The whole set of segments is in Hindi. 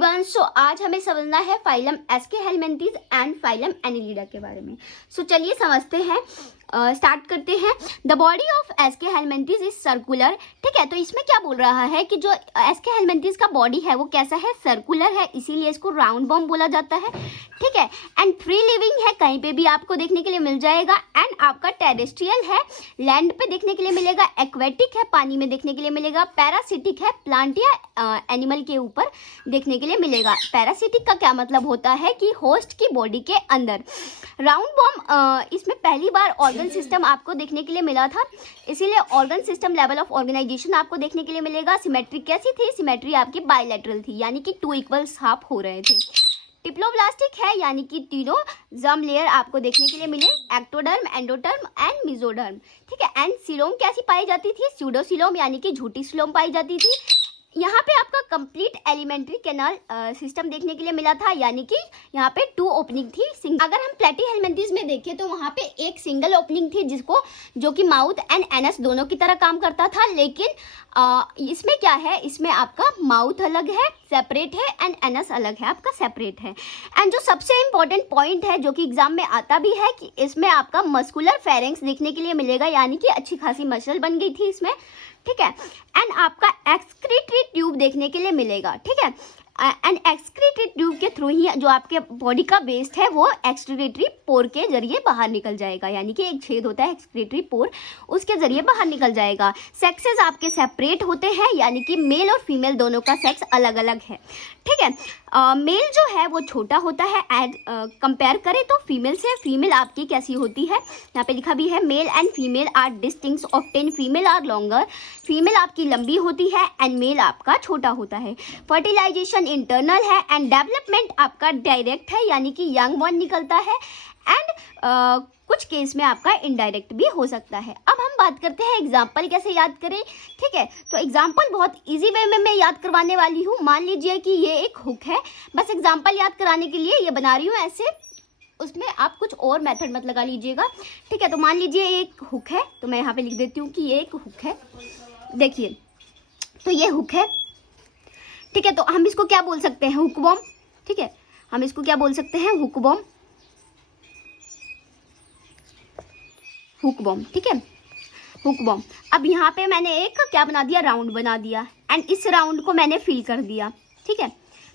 एवरीवन। सो आज हमें समझना है फाइलम एस्केहेलमिन्थेस एंड फाइलम एनिलिडा के बारे में। सो चलिए समझते हैं, स्टार्ट करते हैं। The body of Aschelminthes is circular. ठीक है, तो इसमें क्या बोल रहा है कि जो एस्केहेलमिन्थेस का बॉडी है वो कैसा है, सर्कुलर है, इसीलिए इसको राउंड बॉम्ब बोला जाता है। ठीक है, एंड फ्री लिविंग है, कहीं पे भी आपको देखने के लिए मिल जाएगा। एंड आपका टेरेस्ट्रियल है, लैंड पे देखने के लिए मिलेगा। एक्वेटिक है, पानी में देखने के लिए मिलेगा। पैरासिटिक है, प्लांट या एनिमल के ऊपर देखने के लिए मिलेगा। पैरासिटिक का क्या मतलब होता है कि होस्ट की बॉडी के अंदर। राउंड बॉम्ब इसमें पहली बार ऑर्गन सिस्टम आपको देखने के लिए मिला था, इसीलिए organ system level of organisation आपको देखने के लिए मिलेगा। सिमेट्री कैसी थी, सिमेट्री आपकी बायलैटरल थी, यानी कि 2 इक्वल्स हाफ हो रहे थे। डिप्लोब्लास्टिक है, यानी कि तीनों जर्म लेयर आपको देखने के लिए मिले, एक्टोडर्म, एंडोडर्म एंड मेसोडर्म। ठीक है, एंड सीलोम कैसी पाई जाती थी, स्यूडोसीलोम, यानी कि झूठी सीलोम पाई जाती थी। यहाँ पे आपका कंप्लीट एलिमेंट्री कैनाल सिस्टम देखने के लिए मिला था, यानी कि यहाँ पे 2 ओपनिंग थी। अगर हम प्लेटीहेलमिन्थेस में देखें तो वहाँ पे एक सिंगल ओपनिंग थी, जो कि माउथ एंड एनस दोनों की तरह काम करता था। लेकिन इसमें क्या है, इसमें आपका माउथ अलग है, सेपरेट है, एंड एनस अलग है, आपका सेपरेट है। एंड जो सबसे इम्पोर्टेंट पॉइंट है, जो कि एग्जाम में आता भी है, कि इसमें आपका मस्कुलर फेरेंक्स देखने के लिए मिलेगा, यानी कि अच्छी खासी मसल बन गई थी इसमें। ठीक है, एंड आपका एक्सक्रीटरी ट्यूब देखने के लिए मिलेगा। ठीक है, एंड एक्सक्रीटरी ट्यूब के थ्रू ही जो आपके बॉडी का वेस्ट है वो एक्सक्रीटरी पोर के जरिए बाहर निकल जाएगा, यानी कि एक छेद होता है एक्सक्रीटरी पोर, उसके जरिए बाहर निकल जाएगा। सेक्सेस आपके सेपरेट होते हैं, यानी कि मेल और फीमेल दोनों का सेक्स अलग अलग है। ठीक है, मेल जो है वो छोटा होता है एज कंपेयर करें तो फीमेल से। फीमेल आपकी कैसी होती है, यहाँ पे लिखा भी है, male and female are distinct often female are longer. Female आपकी लंबी होती है एंड मेल आपका छोटा होता है। फर्टिलाइजेशन इंटरनल है एंड डेवलपमेंट आपका डायरेक्ट है, यानी कि यंग बॉर्न निकलता है। एंड कुछ केस में आपका इनडायरेक्ट भी हो सकता है। अब हम बात करते हैं एग्जाम्पल कैसे याद करें। ठीक है, तो एग्जाम्पल बहुत इजी वे में मैं याद करवाने वाली हूँ। मान लीजिए कि ये एक हुक है, बस एग्जाम्पल याद कराने के लिए ये बना रही हूँ ऐसे, उसमें आप कुछ और मेथड मत लगा लीजिएगा। ठीक है, तो मान लीजिए एक हुक है, तो मैं यहाँ पे लिख देती हूँ कि ये एक हुक है। देखिए, तो ये हुक है। ठीक है, तो हम इसको क्या बोल सकते हैं, हुक बॉम्ब। ठीक है, हम इसको क्या बोल सकते हैं, हुक बॉम्ब, हुक बॉम्ब। ठीक है, हुक बॉम्ब। अब यहाँ पे मैंने एक क्या बना दिया, राउंड बना दिया, एंड इस राउंड को मैंने फिल कर दिया। ठीक है,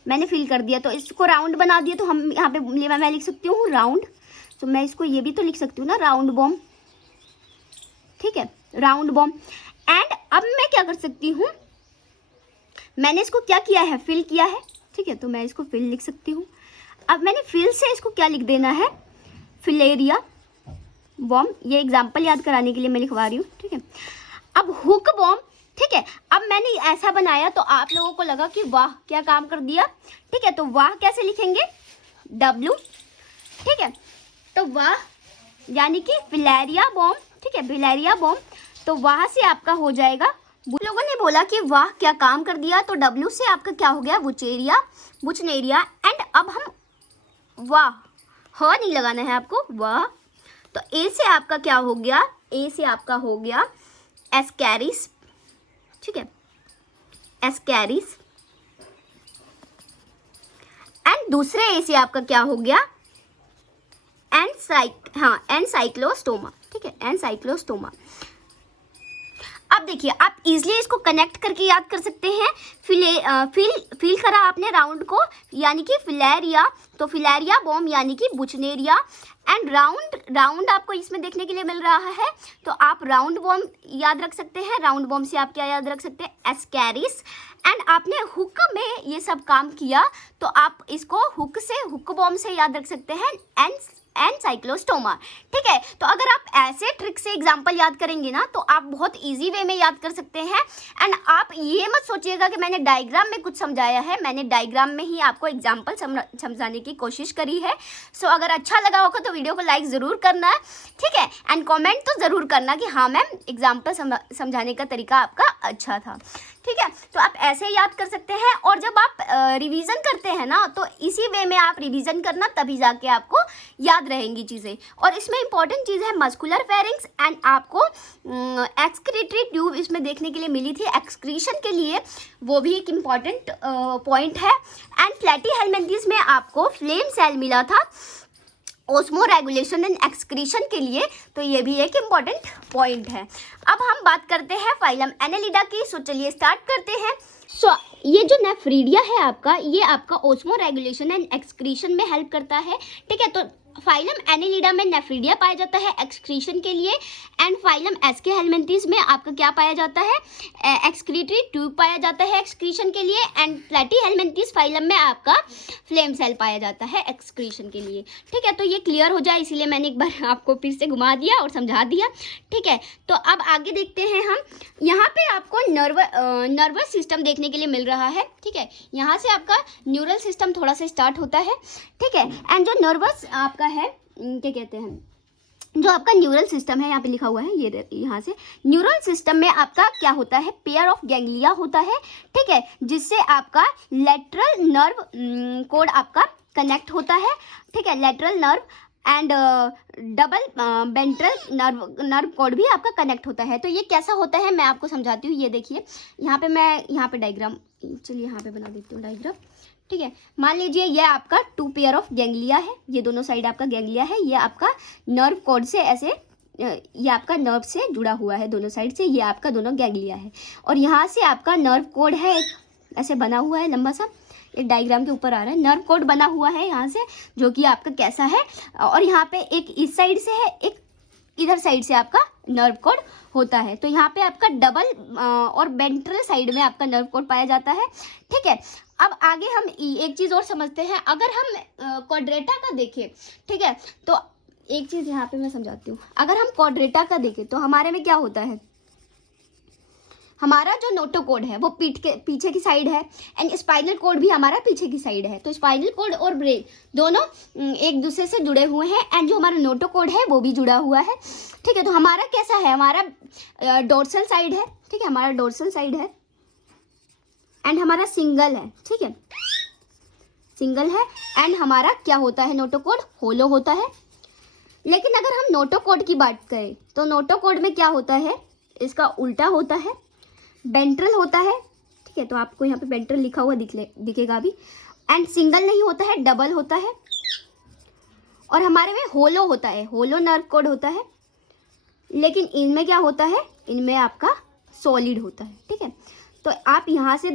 मैंने फिल कर दिया, तो इसको राउंड बना दिया, तो हम यहाँ पे मैं लिख सकती हूँ राउंड। तो मैं इसको ये भी तो लिख सकती हूँ ना, राउंड बॉम्ब। ठीक है, राउंड बॉम्ब। एंड अब मैं क्या कर सकती हूँ, मैंने इसको क्या किया है, फिल किया है। ठीक है, तो मैं इसको फिल लिख सकती हूँ। अब मैंने फिल से इसको क्या लिख देना है, फिलेरिया बॉम्ब। ये एग्जाम्पल याद कराने के लिए मैं लिखवा रही हूँ। ठीक है, अब हुक बॉम्ब। ठीक है, अब मैंने ऐसा बनाया तो आप लोगों को लगा कि वाह क्या काम कर दिया। ठीक है, तो वाह कैसे लिखेंगे, W। ठीक है, तो वाह यानी कि फिलेरिया बॉम्ब। ठीक है, फिलेरिया बॉम्ब, तो वहाँ से आपका हो जाएगा। लोगों ने बोला कि वाह क्या काम कर दिया, तो W से आपका क्या हो गया, वुचेरिया, वुचनेरिया। एंड अब हम वाह, ह नहीं लगाना है आपको, वाह। तो ए से आपका क्या हो गया, ए से आपका हो गया एस्कैरिस। ठीक है, एस्कैरिस। एंड दूसरे ए से आपका क्या हो गया, एनसाइक्लोस्टोमा। ठीक है, एनसाइक्लोस्टोमा। अब देखिए, आप इजीली इसको कनेक्ट करके याद कर सकते हैं। फील करा आपने राउंड को, यानी कि फिलेरिया, तो फिलेरिया बॉम्ब यानी कि बुचनेरिया। एंड राउंड आपको इसमें देखने के लिए मिल रहा है, तो आप राउंड बॉम्ब याद रख सकते हैं। राउंड बॉम्ब से आप क्या याद रख सकते हैं, एस्कैरिस। एंड आपने हुक में ये सब काम किया, तो आप इसको हुक से, हुक बॉम्ब से याद रख सकते हैं, एनसाइक्लोस्टोमा। ठीक है, तो अगर आप ऐसे ट्रिक से एग्जाम्पल याद करेंगे ना, तो आप बहुत इजी वे में याद कर सकते हैं। एंड आप ये मत सोचिएगा कि मैंने डायग्राम में कुछ समझाया है, मैंने डायग्राम में ही आपको एग्जाम्पल समझाने की कोशिश करी है। सो अगर अच्छा लगा होगा तो वीडियो को लाइक ज़रूर करना है। ठीक है, एंड कॉमेंट तो ज़रूर करना कि हाँ मैम एग्जाम्पल समझाने का तरीका आपका अच्छा था। ठीक है, तो आप ऐसे याद कर सकते हैं। और जब आप रिवीजन करते हैं ना, तो इसी वे में आप रिवीजन करना, तभी जाके आपको याद रहेंगी चीज़ें। और इसमें इंपॉर्टेंट चीज़ है मस्कुलर फेरिंग्स। एंड आपको एक्सक्रीटरी ट्यूब इसमें देखने के लिए मिली थी एक्सक्रीशन के लिए, वो भी एक इम्पॉर्टेंट पॉइंट है। एंड प्लेटीहेलमिंथेस में आपको फ्लेम सेल मिला था ऑस्मो रेगुलेशन एंड एक्सक्रीशन के लिए, तो ये भी एक इम्पॉर्टेंट पॉइंट है। अब हम बात करते हैं फाइलम एनेलिडा की। सो चलिए स्टार्ट करते हैं। सो ये जो नेफ्रीडिया है आपका, ये आपका ऑस्मो रेगुलेशन एंड एक्सक्रीशन में हेल्प करता है, ठीक है। तो फाइलम एनेलिडा में नेफ्रीडिया पाया जाता है एक्सक्रीशन के लिए, एंड फाइलम एस्के हेलमिंथेस में आपका क्या पाया जाता है, एक्सक्रीटरी ट्यूब पाया जाता है एक्सक्रीशन के लिए, एंड प्लेटीहेलमिंथेस फाइलम में आपका फ्लेम सेल पाया जाता है एक्सक्रीशन के लिए, ठीक है। तो ये क्लियर हो जाए इसीलिए मैंने एक बार आपको फिर से घुमा दिया और समझा दिया, ठीक है। तो अब आगे देखते हैं हम। यहाँ पे आपको नर्वस सिस्टम देखने के लिए मिल रहा है, ठीक है। यहाँ से आपका न्यूरल सिस्टम थोड़ा सा स्टार्ट होता है, ठीक है। एंड जो नर्वस आपका है, क्या कहते हैं, जो आपका न्यूरल सिस्टम है, यहाँ पे लिखा हुआ है, ये यहाँ से न्यूरल सिस्टम में आपका क्या होता है, पेयर ऑफ गैंग्लिया होता है, ठीक है, जिससे आपका लेटरल नर्व कोड आपका कनेक्ट होता है, ठीक है। Lateral nerve and double ventral nerve code भी आपका कनेक्ट होता है। तो ये कैसा होता है मैं आपको समझाती हूँ। ये देखिए यहाँ पे मैं यहाँ पे डायग्राम, चलिए यहाँ पे बना देती हूँ डायग्राम, ठीक है। मान लीजिए ये आपका 2 पेयर ऑफ गैंग्लिया है, ये दोनों साइड आपका गैंग्लिया है, ये आपका नर्व कोड से ऐसे, ये आपका नर्व से जुड़ा हुआ है दोनों साइड से, ये आपका दोनों गैंग्लिया है, और यहाँ से आपका नर्व कोड है एक ऐसे बना हुआ है लंबा सा, एक डायग्राम के ऊपर आ रहा है, नर्व कोड बना हुआ है यहाँ से, जो कि आपका कैसा है, और यहाँ पे एक इस साइड से है, एक इधर साइड से आपका नर्व कोड होता है। तो यहाँ पे आपका डबल और वेंट्रल साइड में आपका नर्व कोड पाया जाता है, ठीक है। अब आगे हम एक चीज़ और समझते हैं। अगर हम क्वाड्रेटा का देखें, ठीक है, तो एक चीज़ यहाँ पे मैं समझाती हूँ। अगर हम क्वाड्रेटा का देखें तो हमारे में क्या होता है, हमारा जो नोटोकोड है वो पीठ के पीछे की साइड है, एंड स्पाइनल कोड भी हमारा पीछे की साइड है। तो स्पाइनल कोड और ब्रेन दोनों एक दूसरे से जुड़े हुए हैं, एंड जो हमारा नोटोकोड है वो भी जुड़ा हुआ है, ठीक है। तो हमारा कैसा है, हमारा डोर्सल साइड है, ठीक है, हमारा डोर्सल साइड है, एंड हमारा सिंगल है, ठीक है, सिंगल है, एंड हमारा क्या होता है, नोटोकोड होलो होता है। लेकिन अगर हम नोटोकोड की बात करें तो नोटोकोड में क्या होता है, इसका उल्टा होता है, वेंट्रल होता है, ठीक है। तो आपको यहाँ पे वेंट्रल लिखा हुआ दिखेगा अभी, एंड सिंगल नहीं होता है, डबल होता है, और हमारे में होलो होता है, होलो नर्व कोड होता है। लेकिन इनमें क्या होता है, इनमें आपका सॉलिड होता है, ठीक है। तो आप यहाँ से